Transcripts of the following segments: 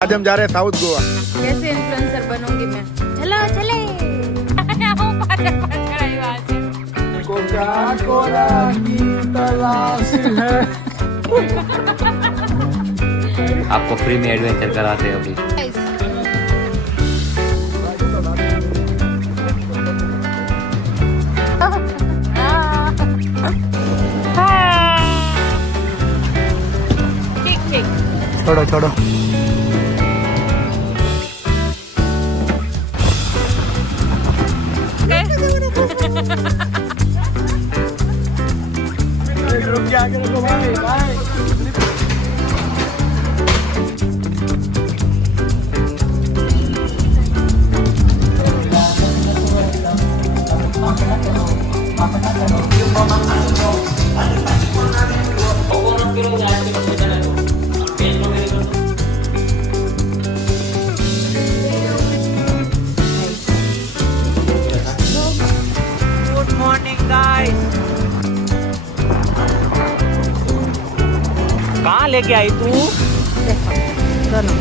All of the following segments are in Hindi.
आज हम जा रहे हैं साउथ गोवा। कैसे इन्फ्लुएंसर बनूंगी मैं? चलो चले। कोका-कोला की तलाश है। आपको फ्री में एडवेंचर कराते हैं अभी। ठीक ठीक। छोड़ो छोड़ो। रुक के आगे रुको भाई भाई। Good morning guys. कहाँ लेके आई तू? दोनों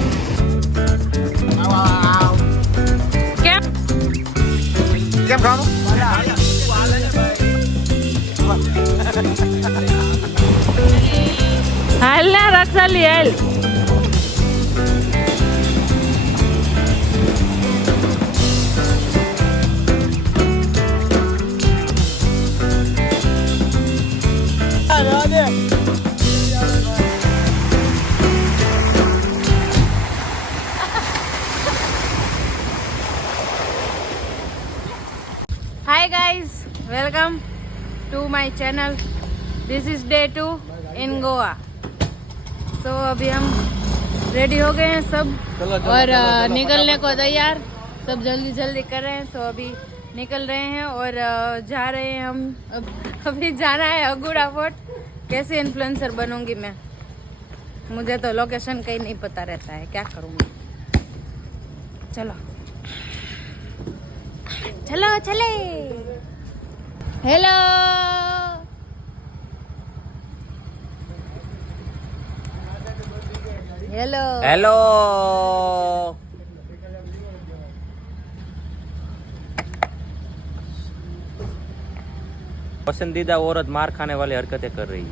क्या કેમ ખાવાનું? હાલ ના રક્ષાલી હાલ. Hi guys, welcome to my channel. This is day 2 in Goa. So अभी हम रेडी हो गए हैं सब और निकलने को तैयार, सब जल्दी जल्दी कर रहे हैं. So अभी निकल रहे हैं और जा रहे हैं हम. अभी जाना है अगुड़ा फोर्ट. कैसे इन्फ्लुएंसर बनूंगी मैं? मुझे तो लोकेशन कहीं नहीं पता रहता है, क्या करूँगी. चलो चलो चले. Hello hello hello. पसंदीदा औरत मार खाने वाली हरकतें कर रही है।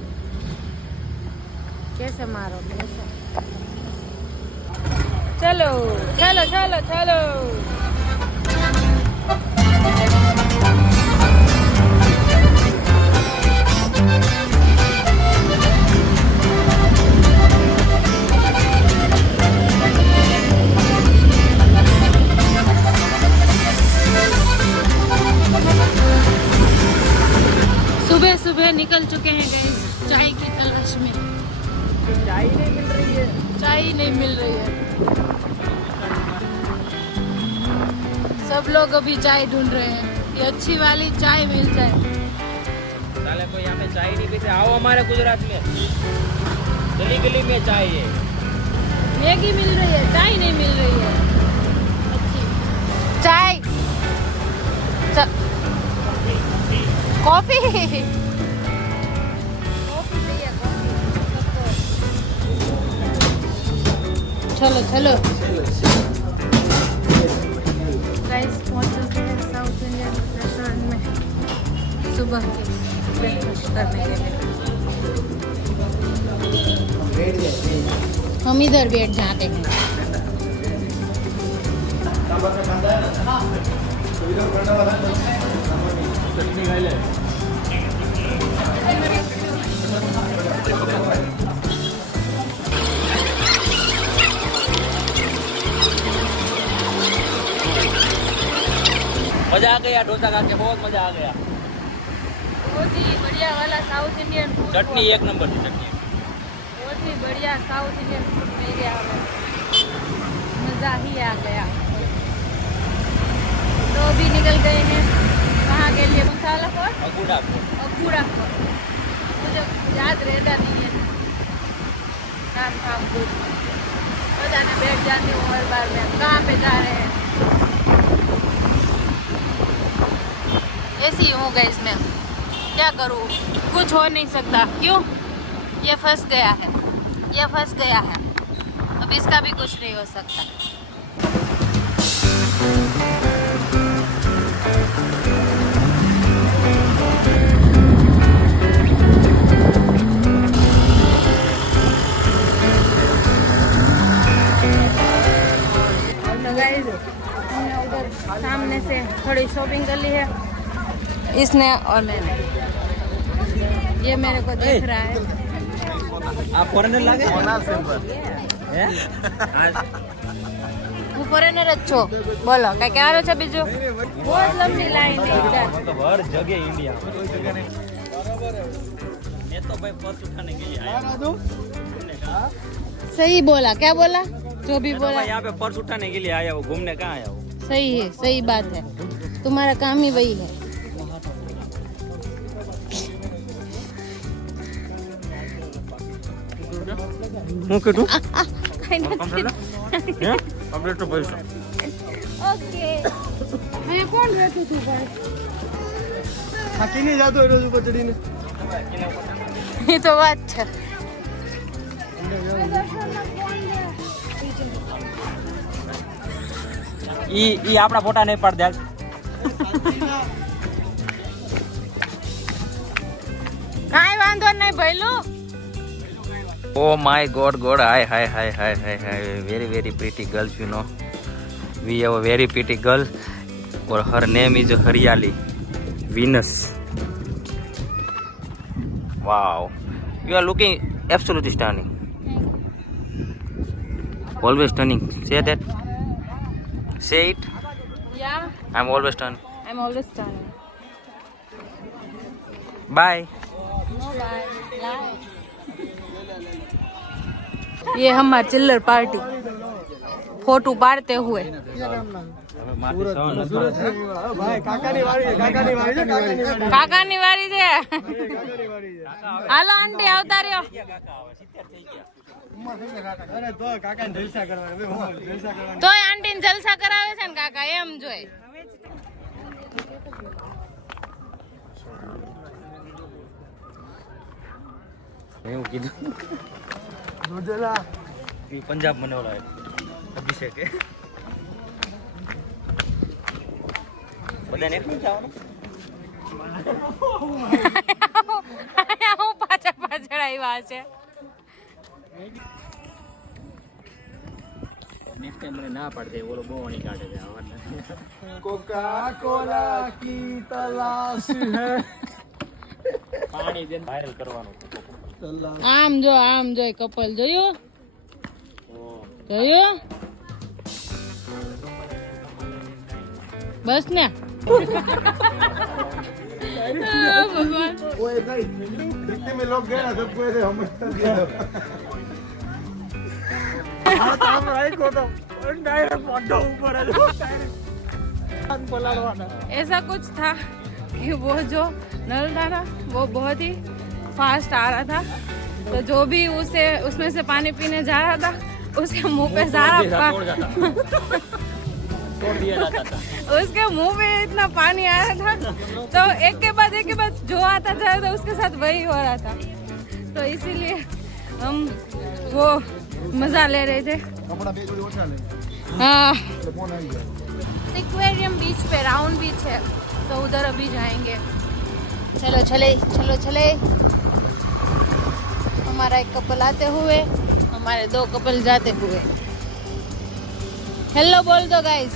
कैसे मारो कैसे? चलो चलो चलो चलो. सुबह सुबह निकल चुके हैं गाइस चाय की तलाश में. चाय नहीं मिल रही है. चाय नहीं मिल रही है. सब लोग अभी चाय ढूंढ रहे हैं कि अच्छी वाली चाय मिल जाए. साले को यहाँ पे चाय नहीं पीते. आओ हमारे गुजरात में गली गली में चाय है. मैगी मिल रही है, चाय नहीं मिल रही है. अच्छी चाय कॉफी कॉफी चाहिए. चलो चलो गाइस, पहुंच चुके हैं साउथ इंडियन रेस्टोरेंट में सुबह के ब्रेकफास्ट करने के लिए. हम इधर बैठ जाते हैं. मजा आ गया डोसा खा के. बहुत मजा आ गया. बहुत ही बढ़िया वाला साउथ इंडियन फूड. चटनी एक नंबर की चटनी. बहुत ही बढ़िया साउथ इंडियन फूड मिल गया हमें. मज़ा ही आ गया. तो अभी निकल गए हैं कहाँ के लिए? मसाला fort, Aguada fort. Aguada fort. मुझे याद रहता नहीं है नाम था कुछ. पता नहीं, बैठ जाती हूँ हर बार में. कहाँ पे जा रहे हैं? ऐसी हूँ गाइस मैं, क्या करूँ? कुछ हो नहीं सकता. क्यों? ये फंस गया है, ये फंस गया है. अब इसका भी कुछ नहीं हो सकता। तो गाइस हमने उधर सामने से थोड़ी शॉपिंग कर ली है, इसने और मैंने। ये मेरे को देख रहा है। आप फॉरेनर लागे हैं? હું ફોરેનર જ છો, બોલો કઈ કહેવાનું છે બીજું? બહુ જ લંબી લાઈન है इधर। मतलब हर जगह इंडिया मैं तो भाई पर्स उठाने के लिए आया सही बोला, क्या बोला? जो भी मैं तो बोला भाई यहाँ पे पर्स उठाने के लिए आया हूँ, घूमने कहाँ आया हूँ? सही है, सही बात है। तुम्हारा काम ही वही है। હું કીધું ओके અપડેટ તો પૈસા मैं कौन रहती थी भाई? થાકી નહીં જાતો એ રોજ ઉપર ચડીને ये तो बात है। ઈ આપણા ફોટા નહીં પાડ દે કાઈ વાંધો નહીં ભઈલું। Oh my god, hi, very pretty girls, you know. We have a very pretty girl, or her name is Haryali, Venus. Wow, you are looking absolutely stunning. Always stunning. Say that. Say it. Yeah, I'm always stunning. I'm always done. Bye. No bye. Bye. ये हमारी चिल्लर पार्टी फोटो पाड़ते हुए। ભાઈ કાકાની વાડી છે, કાકાની વાડી છે, કાકાની વાડી છે। કાકાની વાડી છે। હાલો આંટી આવતા રહ્યો। અરે તો કાકાને જલસા કરવાના, જલસા કરવાના। તોય આંટીને જલસા કરાવે છે ને કાકા, એમ જોઈ। એવું કીધું દૂધેલા એ પંજાબ મને ઓલા અભિષેક બધાને એક નથી આવવાનું હું પાછળ પાછળ આવ્યા છે। નેક્સ્ટ ટાઈમ મને ના પાડે ઓલો બહુ વણી કાઢે છે આવવાના કોકા કોલા કી તલાશ હે પાણી દેન વાયરલ કરવાનું આમ જો, આમ જોઈ કપલ જોયું, જોયું બસ ને। ભગવાન ओए नहीं जितने में लोग गए ना सबको ऐसे हम हाँ तो हम राइट को तो डायरेक्ट फोटो ऊपर है पलाड़वाना। ऐसा कुछ था कि वो जो नल था ना वो बहुत ही फास्ट आ रहा था, तो जो भी उसे उसमें से पानी पीने जा रहा था उसके मुंह पे सारा तोड़ दिया जाता था उसके मुंह में इतना पानी आ रहा था, तो एक के बाद जो आता जा रहा था उसके साथ वही हो रहा था। तो इसीलिए हम वो मजा ले रहे थे। कपड़ा भी कोई उठा ले हाँ, तो कौन आई गया एक्वेरियम बीच पे राउंड बीच है, तो उधर अभी जाएंगे। चलो चले, चलो चले। हमारा एक कपल आते हुए, हमारे दो कपल जाते हुए। हेलो बोल दो गाइस।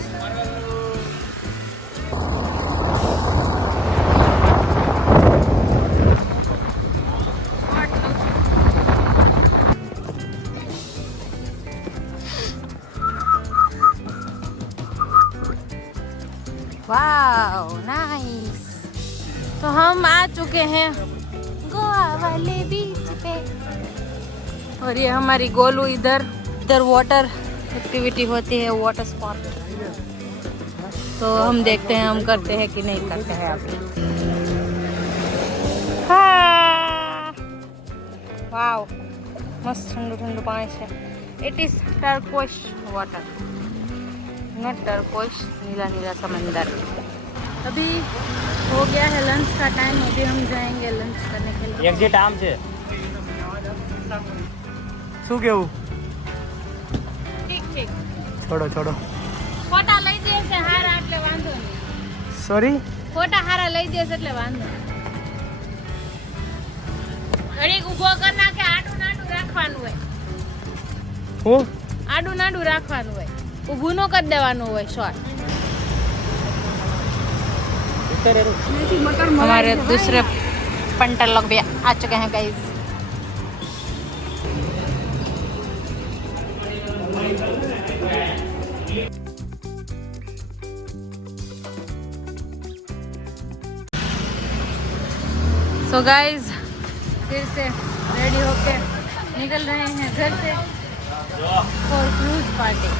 Wow nice. तो हम आ चुके हैं गोवा वाले बीच पे, और ये हमारी गोलू इधर वाटर एक्टिविटी होती है, वाटर स्पॉट। तो हम देखते हैं हम करते हैं कि नहीं करते हैं अभी। वाओ मस्त ठंडू ठंडू पानी है। It is turquoise water, not turquoise, नीला नीला समंदर। अभी हो गया है लंच का टाइम, अभी हम जाएंगे लंच करने के लिए। એક્ઝિટ આમ છે શું કેવું છોડો છોડો. ફોટા લઈ દેશે હારા એટલે વાંધો નહીં. સોરી. ફોટા હારા લઈ દેશે એટલે વાંધો નહીં. ઘડીક ઊભો કર નાખે આડું નાડું રાખવાનું હોય. હું આડું નાડું રાખવાનું હોય. ઊભું નો કરી દેવાનું હોય શોર્ટ. हमारे दूसरे पंटर लोग भी आ चुके हैं गाइस. सो गाइस फिर से रेडी होके निकल रहे हैं घर से फॉर क्रूज पार्टी.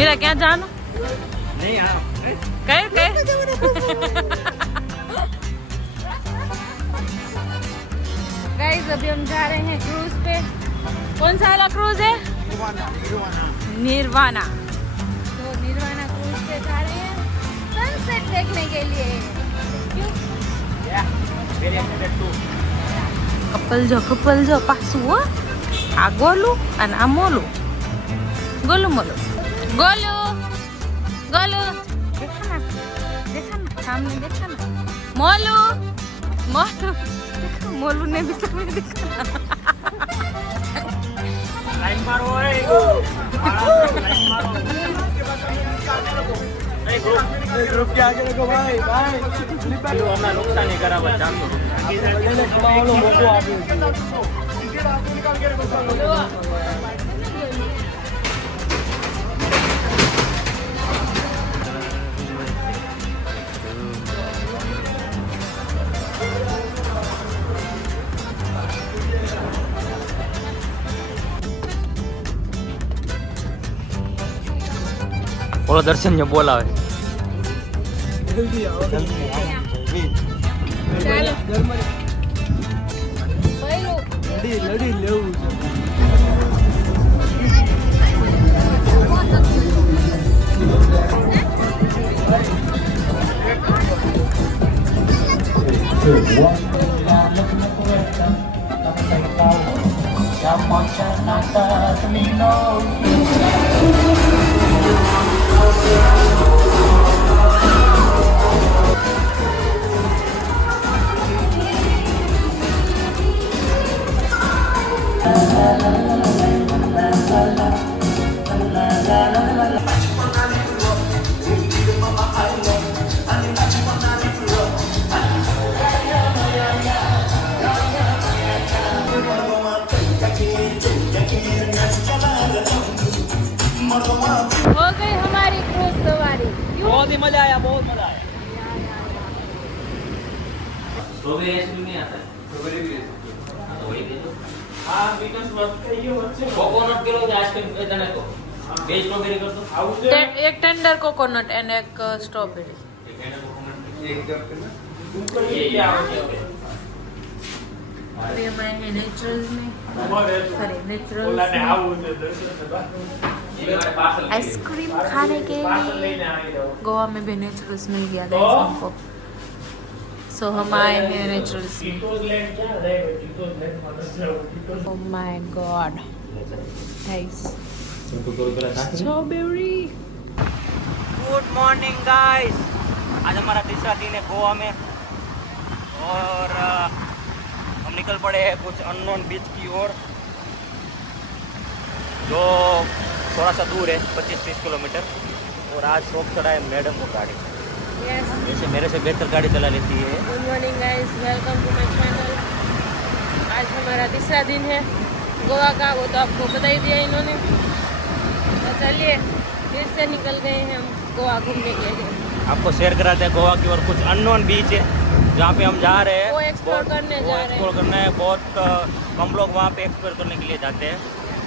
मेरा क्या जानो नहीं कहे गाइस अभी हम जा रहे हैं क्रूज पे. कौन सा वाला क्रूज है? निर्वाणा. तो निर्वाणा क्रूज पे जा रहे हैं सनसेट देखने के लिए. क्यों? कपल जो पासू आ गोलू અને આ મોલું. गोलू मोलू गोलू गोलू देखा ना सामने देखा ना मोलू मोलू देखा मोलू ने भी सामने देखा. લાઈન મારો ઓય લાઈન મારો ग्रुप के आगे देखो भाई भाई वरना नुकसान नहीं करा बस जान दो ले थोड़ा वालों मोको आगे निकाल के रखो. બોલો દર્શન ને બોલાવે. जल्दी आओ जल्दी ચાલો લડી લેવું છે. हो गई हमारी क्रूज सवारी. बहुत ही मजा आया बहुत मजा आया. स्ट्रॉबेरी आइसक्रीम नहीं आता है. स्ट्रॉबेरी भी तो वही दे दो. हां बीटस वर्क चाहिए वच्चे कोकोनट के लो आइसक्रीम दे देने को. बेज स्ट्रॉबेरी कर दो. एक टेंडर कोकोनट एंड एक स्ट्रॉबेरी. ये आवश्यक है. अभी हम आए हैं नेचुरल्स में. सॉरी नेचुरल्स आइसक्रीम खाने के लिए. गोवा में भी नेचुरल्स मिल गया था हमको. सो हम आए हैं नेचुरल्स में. Oh my God guys strawberry. Good morning guys. आज हमारा तीसरा दिन है गोवा में और हम निकल पड़े हैं कुछ अननोन बीच की ओर जो थोड़ा सा दूर है 25-30 किलोमीटर. और आज शौक चढ़ा है मैडम को गाड़ी. यस जैसे मेरे से बेहतर गाड़ी चला लेती है. Good morning guys welcome to my channel. आज हमारा तीसरा दिन है गोवा का. वो तो आपको बता ही दिया इन्होंने. तो चलिए फिर से निकल गए हैं हम गोवा घूमने के लिए. आपको शेयर कराते हैं गोवा की और कुछ अननोन बीच है जहाँ पे हम जा रहे हैं. वो एक्सप्लोर करने जा रहे हैं. एक्सप्लोर करना है. बहुत कम लोग वहाँ पे एक्सप्लोर करने के लिए जाते हैं.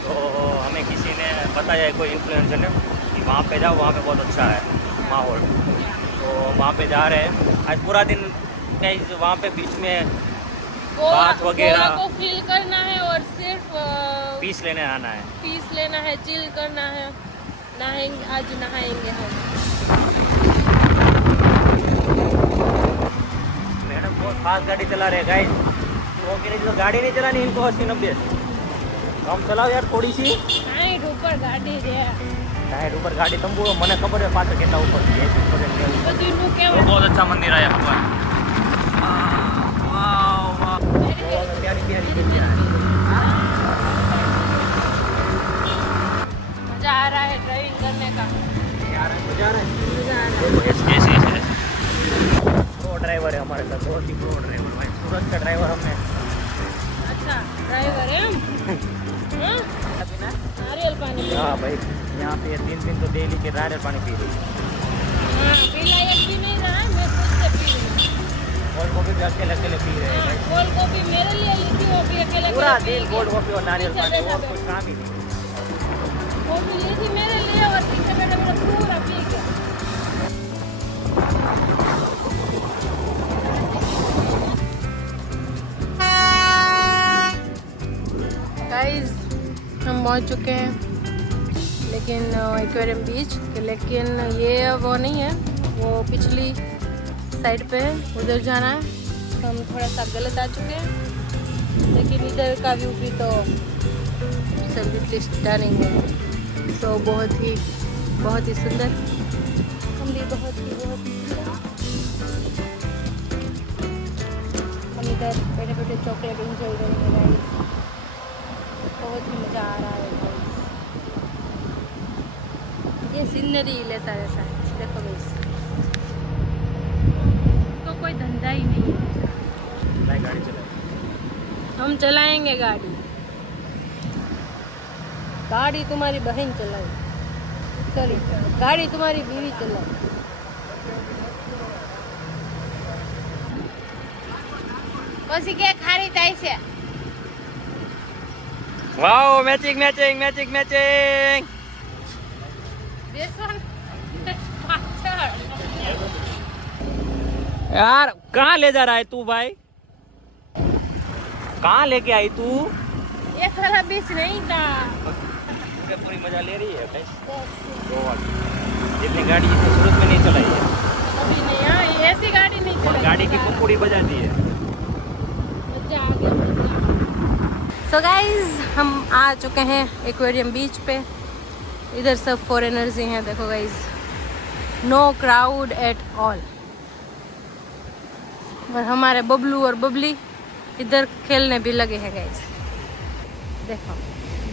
तो हमें किसी ने बताया है कोई इन्फ्लुएंसर ने कि वहाँ पे जाओ वहाँ पे बहुत अच्छा है माहौल. तो वहाँ पे जा रहे हैं. आज पूरा दिन कहीं वहाँ पे बीच में बात वगैरह। गोवा को फील करना है और सिर्फ पीस लेने आना है। पीस लेना है, चिल करना है। नहाएंगे, आज नहाएंगे हम। मैडम बहुत फास्ट गाड़ी चला रहे गाइस। वो के लिए तो गाड़ी नहीं चलानी इनको 80-90 कम चलाओ यार थोड़ी सी। हाइट ऊपर गाड़ी रे टायर ऊपर गाड़ी तम बोलो મને ખબર है પાછળ કેટલા ઉપર છે 80% લેવું। બધું નું वो કેવું बहुत अच्छा मंदिर है भगवान। वाह वाह बहुत प्यारी प्यारी जगह है। मजा आ रहा है ड्राइविंग करने का। यार मजा आ रहा है। मजा आ रहा है। ऐसे है प्रो ड्राइवर है हमारे साथ, बहुत ही प्रो ड्राइवर भाई। सूरत का ड्राइवर हमने। अच्छा ड्राइवर है हम। हाँ? नारियल पानी पी। हाँ भाई यहाँ पे 3 दिन तो डेली के नारियल पानी पी रही। हाँ पीला एक भी नहीं रहा है, मैं खुद से पी रही हूँ। कोल्ड कॉफी भी अकेले अकेले पी रहे हैं हाँ, भाई। कोल्ड कॉफी मेरे लिए ली थी, वो भी अकेले पूरा अकेले दिन पी कोल्ड गई। कॉफी और नारियल पीछे पानी बैठा और कुछ काम ही नहीं। कॉफी ली थी मेरे लिए और पीछे बैठे मेरा पूरा पी गया। गाइस हम पहुंच चुके हैं लेकिन एक्वेरियम बीच, लेकिन ये वो नहीं है, वो पिछली साइड पे है, उधर जाना है। तो हम थोड़ा सा गलत आ चुके हैं, लेकिन इधर का व्यू भी तो एब्सोल्युटली स्टनिंग है। तो बहुत ही सुंदर। हम भी बहुत ही सुंदर। हम इधर बैठे बैठे चॉकलेट एंजॉय करेंगे गाइस। बहुत ही मज़ा आ रहा है गाइस। ये सीनरी लेता रहता है, देखो गाइस। तो कोई धंधा ही नहीं है। भाई गाड़ी चलाए। हम चलाएंगे गाड़ी। गाड़ी तुम्हारी बहन चलाए, सॉरी गाड़ी तुम्हारी बीवी चलाए। कौसी के खारी ताई से wow matching matching matching matching. This one? यार कहाँ ले जा रहा है तू भाई? कहाँ लेके आई तू? ये थोड़ा बीच नहीं था। पूरी मजा ले रही है भाई। इतनी गाड़ी इतनी सूरत में नहीं चलाई है। अभी नहीं, हाँ ऐसी गाड़ी नहीं और चलाई। गाड़ी की पुकुड़ी बजा दी है। मजा आ गया। सो गाइज हम आ चुके हैं एक्वेरियम बीच पे। इधर सब फॉरेनर्स ही हैं, देखो guys. Know crowd at all. और हमारे बबलू और बबली इधर खेलने भी लगे हैं गाइज, देखो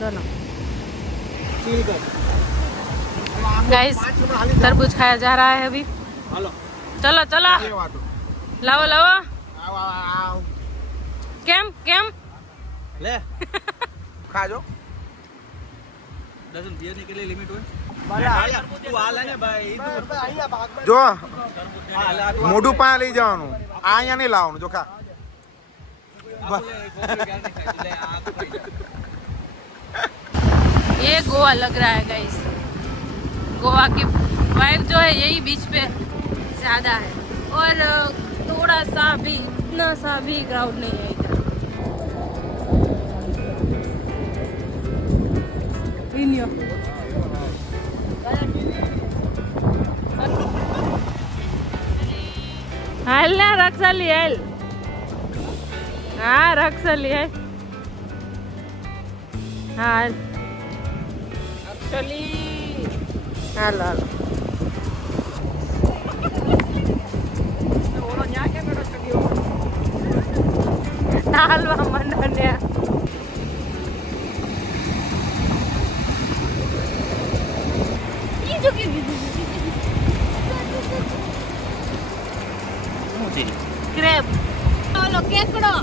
दोनों। गाइज तरबूज खाया जा रहा है अभी। चलो चलो लाओ लाओ। केम केम ले खा जो डजन बियर के लिए लिमिट હોય તું આ લે ને ભાઈ જો મોઢું પાયા લઈ જવાનું, આ અહીંયા નહીં લાવવાનું. જો ખા ये गोवा लग रहा है गाइस। गोवा की वाइब जो है यही बीच पे ज़्यादा है, और थोड़ा सा भी, इतना सा भी क्राउड नहीं है इधर। हाल ना रक्सली हाल, हाँ रक्सली है, हाल रक्सली हाल हाल। હાલવા માંડો ને ક્રેબ ઓલો કેકડો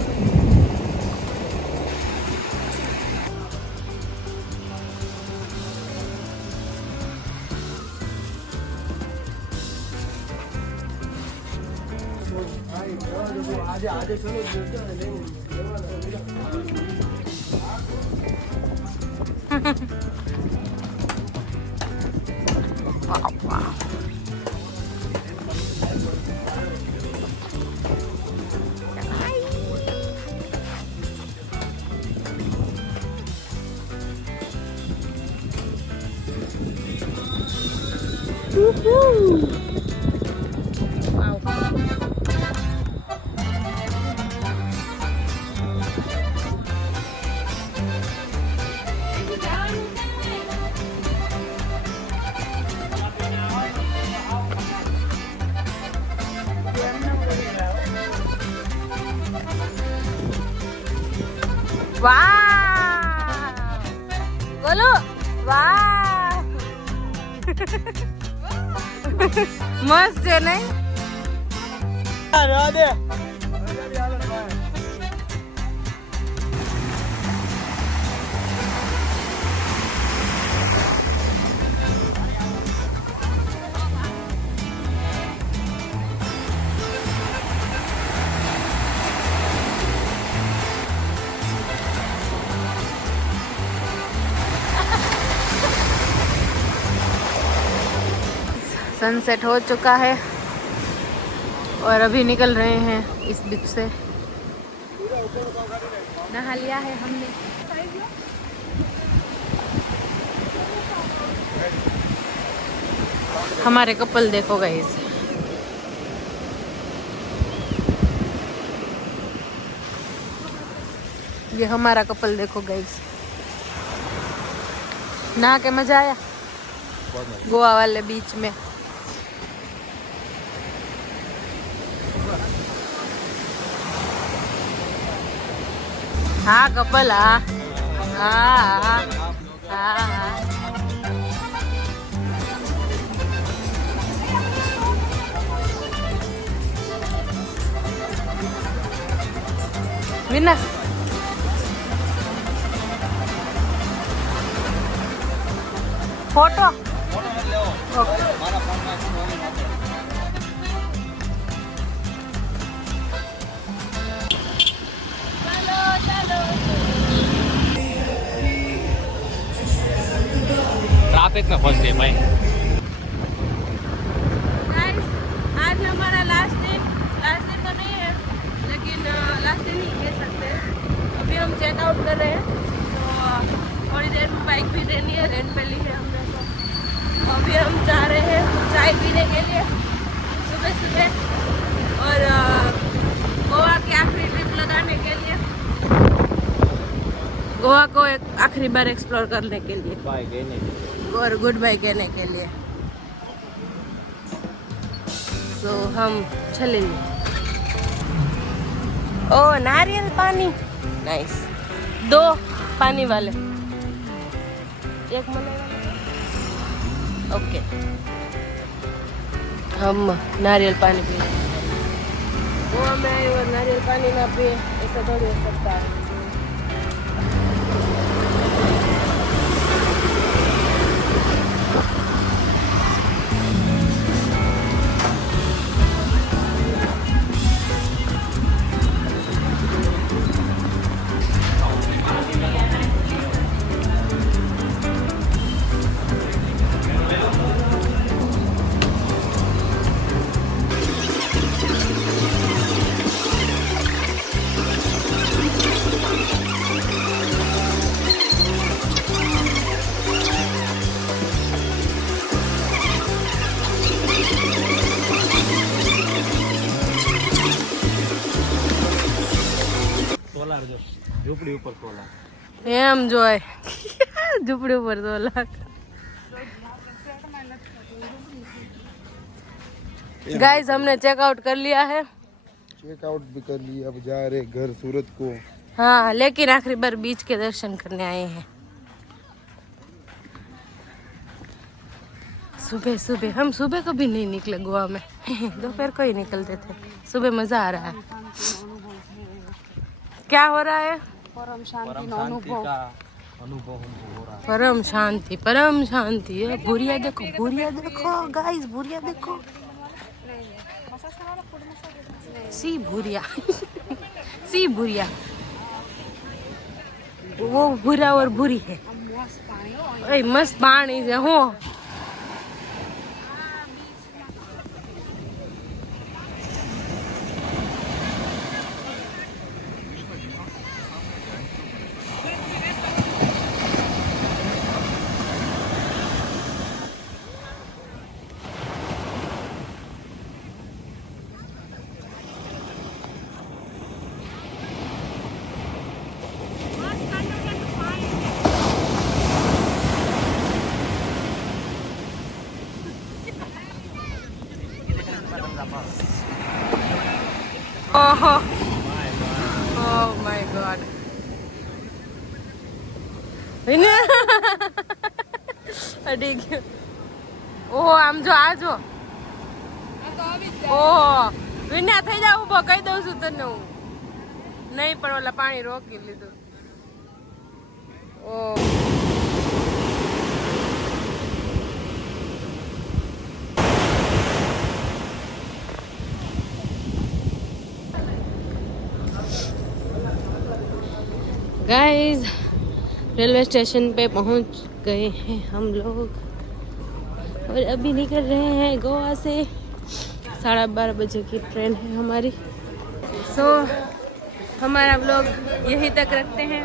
વાહ બોલો વાહ મસ્ત છે નહીં રાધે सनसेट हो चुका है और अभी निकल रहे हैं इस बीच से। नहा लिया है हमने। हमारे कपल देखो गाइस, ये हमारा कपल देखो गाइस। नहा के मजा आया गोवा वाले बीच में। हाँ कपल हाँ हाँ हाँ हाँ मीना फोटो ट्रैफिक में फंस गए भाई। गाइस आज हमारा लास्ट दिन तो नहीं है, लेकिन लास्ट दिन ही कह सकते हैं। अभी हम चेकआउट कर रहे हैं, तो थोड़ी देर में बाइक भी देनी है, रेंट पे ली है हमने। तो अभी हम जा रहे हैं चाय पीने के लिए सुबह सुबह, और गोवा की आखिरी ट्रिप लगाने के लिए, गोवा को एक आखिरी बार एक्सप्लोर करने के लिए बाय कहने के लिए। और गुड बाय कहने के लिए। तो हम चलेंगे। ओ नारियल पानी नाइस, 2 पानी वाले, 1 मलाई वाले। ओके हम नारियल पानी पिए। गोवा में आए और नारियल पानी ना पिए ऐसा थोड़ी हो सकता है। झोपड़ी ऊपर 16 એમ જોય ઝૂંપડી ઉપર 2 લાખ। गाइस हमने चेकआउट कर लिया है। चेकआउट भी कर लिया, अब जा रहे घर सूरत को। हाँ लेकिन आखिरी बार बीच के दर्शन करने आए हैं। सुबह सुबह हम सुबह कभी नहीं निकले गोवा में दोपहर को ही निकलते थे। सुबह मजा आ रहा है। क्या हो रहा है? परम शांति का अनुभव हमको हो रहा है। परम शांति है। भूरिया देखो गाइस, भूरिया देखो। सी भूरिया सी भूरिया, वो भूरा और भूरी है। ओए मस्त पानी है हो। અડી ગયો. ઓહો આમ જો આ જો. ઓહો વિના થઈ જાવ ઉભો કહી દઉં છું તને હું. નહીં પણ ઓલા પાણી રોકી લીધું. ઓ गाइस रेलवे स्टेशन पे पहुंच गए हैं हम लोग और अभी निकल रहे हैं गोवा से. 12:30 बजे की ट्रेन है हमारी. सो हमारा व्लॉग यहीं तक रखते हैं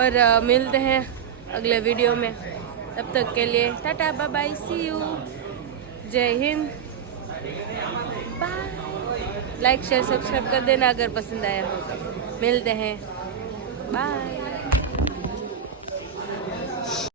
और मिलते हैं अगले वीडियो में. तब तक के लिए tata bye bye see you. जय हिंद. बाय. लाइक शेयर सब्सक्राइब कर देना अगर पसंद आया हो. मिलते हैं. बाय.